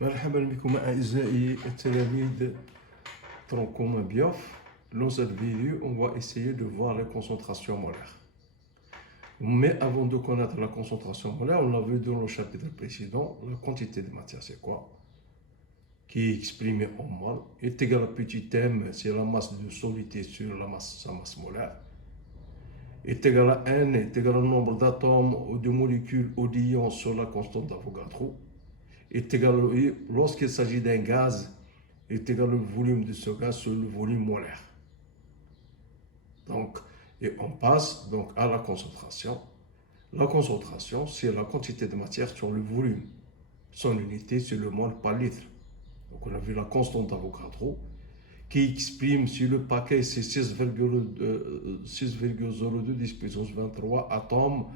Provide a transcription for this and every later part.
مرحبا بكم أعزائي التلاميذ ترونكوم بيوف. Dans cette vidéo, on va essayer de voir les concentrations molaires. Mais avant de connaître la concentration molaire, on l'a vu dans le chapitre précédent, la quantité de matière c'est quoi? Qui est exprimée en mol, est égal à petit m, c'est la masse de solidité sur sa masse molaire. Est égal à n, est égal au nombre d'atomes ou de molécules ou d'ions sur la constante d'Avogadro. Est égal, lorsqu'il s'agit d'un gaz, est égal au volume de ce gaz sur le volume molaire. Donc, et on passe donc à la concentration. La concentration, c'est la quantité de matière sur le volume. Son unité, c'est le mol par litre. Donc, on a vu la constante d'Avogadro qui exprime sur le paquet, c'est 6,02 10 puissance 23 atomes,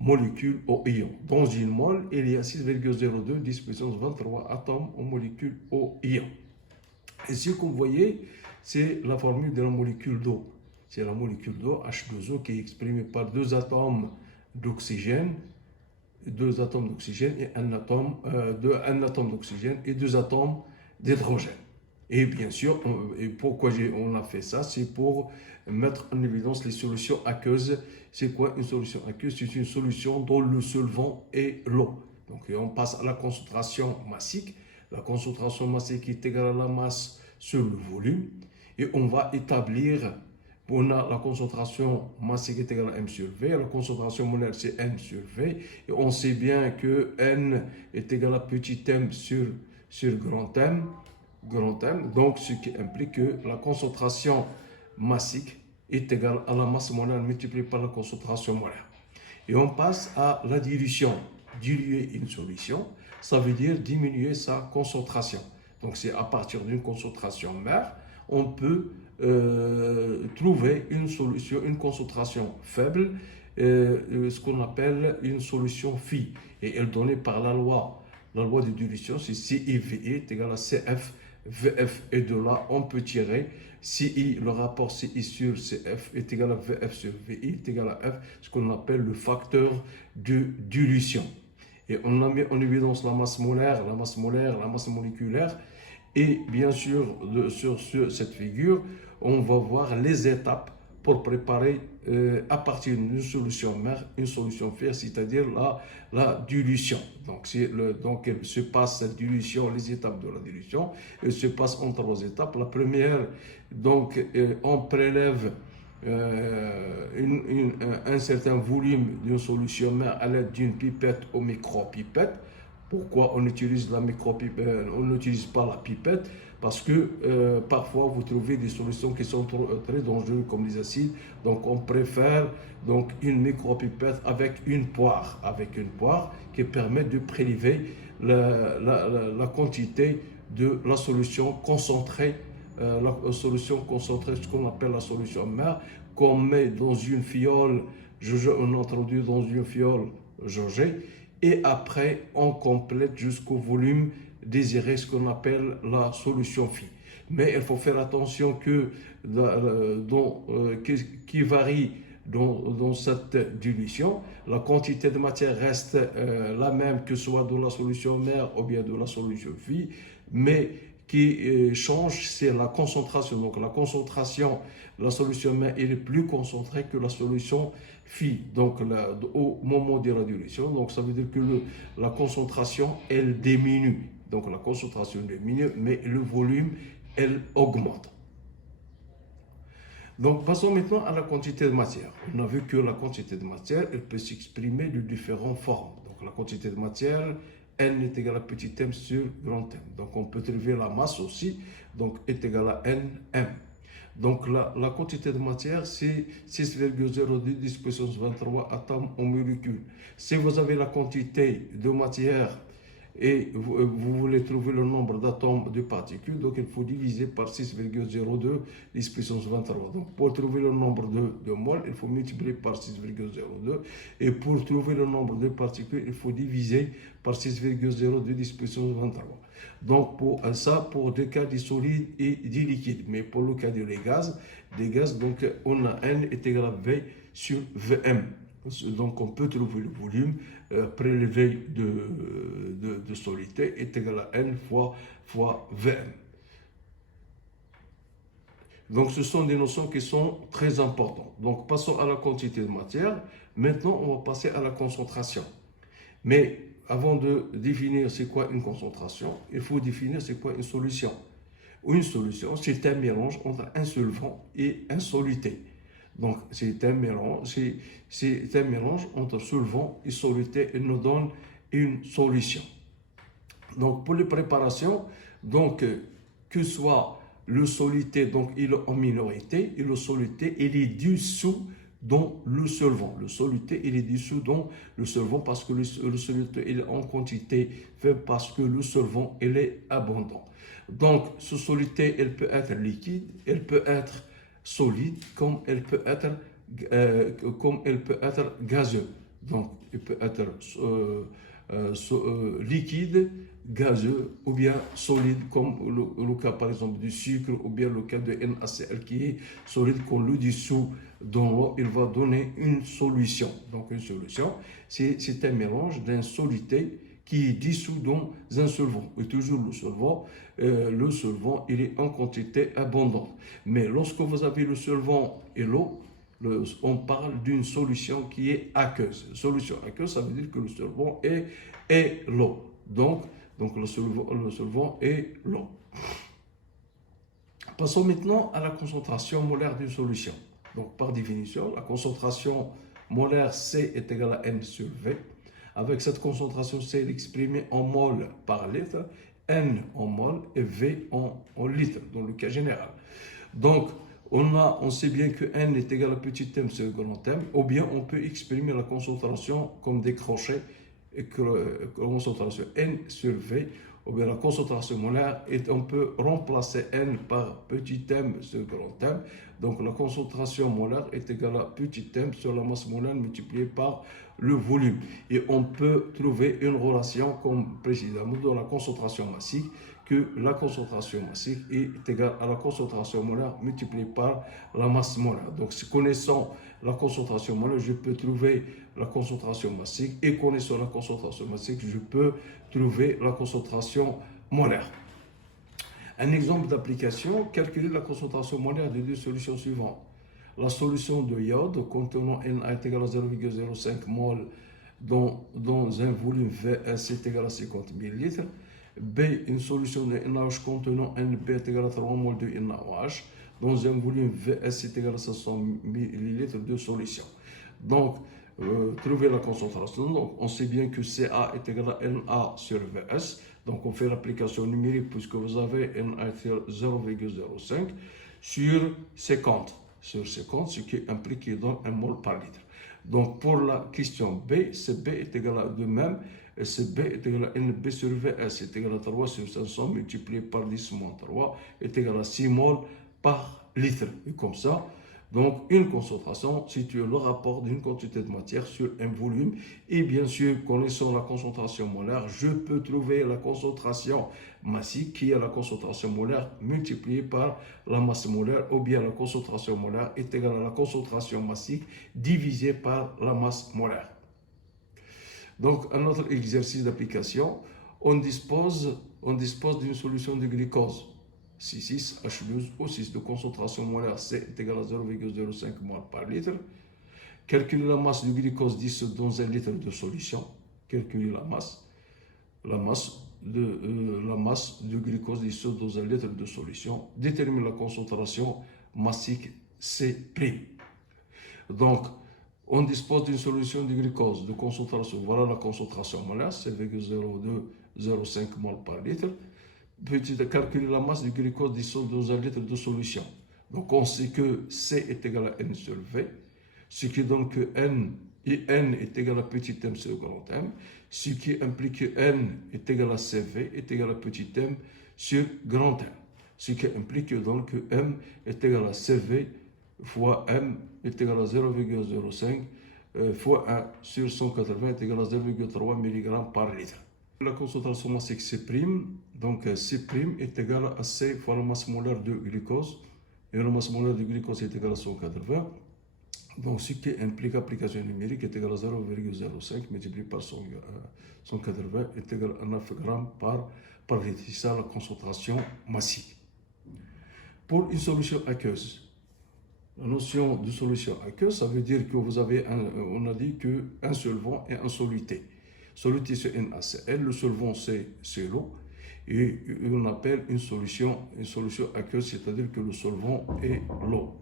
molécules ou ions. Dans une mole, il y a 6,02 10 puissance 23 atomes ou molécules ou ions. Et ce que vous voyez, c'est la formule de la molécule d'eau. C'est la molécule d'eau, H2O, qui est exprimée par deux atomes d'oxygène et un atome d'oxygène et deux atomes d'hydrogène. Et bien sûr, pourquoi on a fait ça? C'est pour mettre en évidence les solutions aqueuses. C'est quoi une solution aqueuse? C'est une solution dont le solvant est l'eau. Donc on passe à la concentration massique. La concentration massique est égale à la masse sur le volume. Et on va établir, on a la concentration massique est égale à M sur V. La concentration molaire, c'est N sur V. Et on sait bien que N est égal à petit m sur grand M. Donc ce qui implique que la concentration massique est égale à la masse molaire multipliée par la concentration molaire. Et on passe à la dilution. Diluer une solution, ça veut dire diminuer sa concentration. Donc c'est à partir d'une concentration mère, on peut trouver une solution, une concentration faible, ce qu'on appelle une solution phi. Et elle est donnée par la loi de dilution, c'est CIVE est égal à CF. VF, et de là on peut tirer CI, le rapport CI sur CF est égal à VF sur VI est égal à F, ce qu'on appelle le facteur de dilution. Et on a mis en évidence la masse molaire, la masse moléculaire. Et bien sûr, sur cette figure, on va voir les étapes pour préparer à partir d'une solution mère, une solution fer, c'est-à-dire la dilution. Donc, il se passe cette dilution, les étapes de la dilution, il se passe en trois étapes. La première, donc, on prélève un certain volume d'une solution mère à l'aide d'une pipette ou micro-pipette. Pourquoi on utilise la micro-pipette, on n'utilise pas la pipette? Parce que parfois vous trouvez des solutions qui sont très dangereuses comme les acides. Donc on préfère donc une micro-pipette avec une poire qui permet de prélever la quantité de la solution concentrée, ce qu'on appelle la solution mère, qu'on met dans une fiole, on introduit dans une fiole jaugée. Et après, on complète jusqu'au volume désiré, ce qu'on appelle la solution phi. Mais il faut faire attention qui varie dans cette dilution. La quantité de matière reste la même, que ce soit de la solution mère ou bien de la solution phi, mais qui change, c'est la concentration. Donc la concentration, la solution mère est plus concentrée que la solution phi, donc au moment de la dilution. Donc ça veut dire que la concentration, elle diminue. Donc la concentration diminue, mais le volume, elle augmente. Donc passons maintenant à la quantité de matière. On a vu que la quantité de matière, elle peut s'exprimer de différentes formes. Donc la quantité de matière, N est égal à petit m sur grand M. Donc on peut trouver la masse aussi, donc est égal à Nm. Donc la quantité de matière, c'est 6,02 10 puissance 23 atomes en molécules. Si vous avez la quantité de matière et vous voulez trouver le nombre d'atomes de particules, donc il faut diviser par 6,02 10 puissance 23. Donc pour trouver le nombre de moles, il faut multiplier par 6,02. Et pour trouver le nombre de particules, il faut diviser par 6,02 10 puissance 23. Donc pour des cas de solides et de liquides. Mais pour le cas des gaz, donc on a N est égal à V sur Vm. Donc on peut trouver le volume prélevé de soluté est égal à N fois Vm. Donc ce sont des notions qui sont très importantes. Donc passons à la quantité de matière. Maintenant on va passer à la concentration. Mais avant de définir c'est quoi une concentration, il faut définir c'est quoi une solution. Une solution, c'est un mélange entre un solvant et un soluté. Donc c'est un mélange entre solvant et soluté et nous donne une solution. Donc pour les préparations, donc que soit le soluté, donc il est en minorité, et le soluté, il est dissous dans le solvant. Le soluté, il est dissous dans le solvant parce que le soluté, il est en quantité faible parce que le solvant, il est abondant. Donc, ce soluté, elle peut être liquide, elle peut être solide, comme elle peut être gazeux. Donc, il peut être liquide, gazeux ou bien solide, comme le cas par exemple du sucre ou bien le cas de NaCl qui est solide, qu'on le dissout dans l'eau, il va donner une solution. Donc une solution, c'est un mélange d'un soluté qui est dissous dans un solvant. Et toujours le solvant, il est en quantité abondante. Mais lorsque vous avez le solvant et l'eau, on parle d'une solution qui est aqueuse. Solution aqueuse, ça veut dire que le solvant est l'eau. Donc le solvant est l'eau. Passons maintenant à la concentration molaire d'une solution. Donc par définition, la concentration molaire C est égale à N sur V. Avec cette concentration C, elle est exprimée en mol par litre, N en mol et V en litre, dans le cas général. Donc, on sait bien que N est égal à petit m sur grand M, ou bien on peut exprimer la concentration comme des crochets, et que la concentration N sur V, ou bien la concentration molaire, et on peut remplacer N par petit m sur grand M. Donc la concentration molaire est égale à petit m sur la masse molaire multipliée par le volume. Et on peut trouver une relation comme précisément dans la concentration massique, que la concentration massique est égale à la concentration molaire multipliée par la masse molaire. Donc, connaissant la concentration molaire, je peux trouver la concentration massique, et connaissant la concentration massique, je peux trouver la concentration molaire. Un exemple d'application, calculer la concentration molaire des deux solutions suivantes. La solution de iode contenant Na est égal à 0,05 mol dans un volume VS est égal à 50 ml. B, une solution de NaOH contenant NB est égal à 3 mol de NaOH dans un volume VS est égal à 500 ml de solution. Donc, trouver la concentration. Donc, on sait bien que Ca est égal à Na sur Vs. Donc, on fait l'application numérique puisque vous avez Na est égal à 0,05 sur 50. Sur 50, ce qui implique qu'il donne 1 mol par litre. Donc, pour la question B, CB est égal à de même. CB est égal à NB sur Vs est égal à 3 sur 500 multiplié par 10 moins 3 est égal à 6 mol par litre. Et comme ça, donc une concentration situe le rapport d'une quantité de matière sur un volume. Et bien sûr, connaissant la concentration molaire, je peux trouver la concentration massique qui est la concentration molaire multipliée par la masse molaire, ou bien la concentration molaire est égale à la concentration massique divisée par la masse molaire. Donc, un autre exercice d'application, on dispose d'une solution de glucose, C6H12O6 de concentration molaire C est égal à 0,05 mol par litre. Calculer la masse du glucose dissoute dans un litre de solution. Calculer la masse du glucose dissoute dans un litre de solution. Déterminer la concentration massique C'. Donc, on dispose d'une solution de glucose de concentration. Voilà la concentration molaire, c'est 0,0205 mol par litre. Petit à calculer la masse du glucose dissoute dans un litre de solution. Donc on sait que C est égal à N sur V, ce qui donne que N est égal à petit m sur grand M, ce qui implique que N est égal à CV est égal à petit m sur grand M, ce qui implique donc que M est égal à CV fois M est égal à 0,05 fois 1 sur 180 est égal à 0,3 mg par litre. La concentration massique C', donc C' est égal à C fois la masse molaire de glucose, et la masse molaire de glucose est égale à 180. Donc, ce qui implique application numérique est égal à 0,05 multiplié par 180 est égal à 9 grammes par litre. C'est ça la concentration massive. Pour une solution aqueuse, la notion de solution aqueuse, ça veut dire que vous avez on a dit qu'un solvant et un soluté. Soluté c'est NaCl, le solvant c'est l'eau, et on appelle une solution aqueuse, c'est-à-dire que le solvant est l'eau.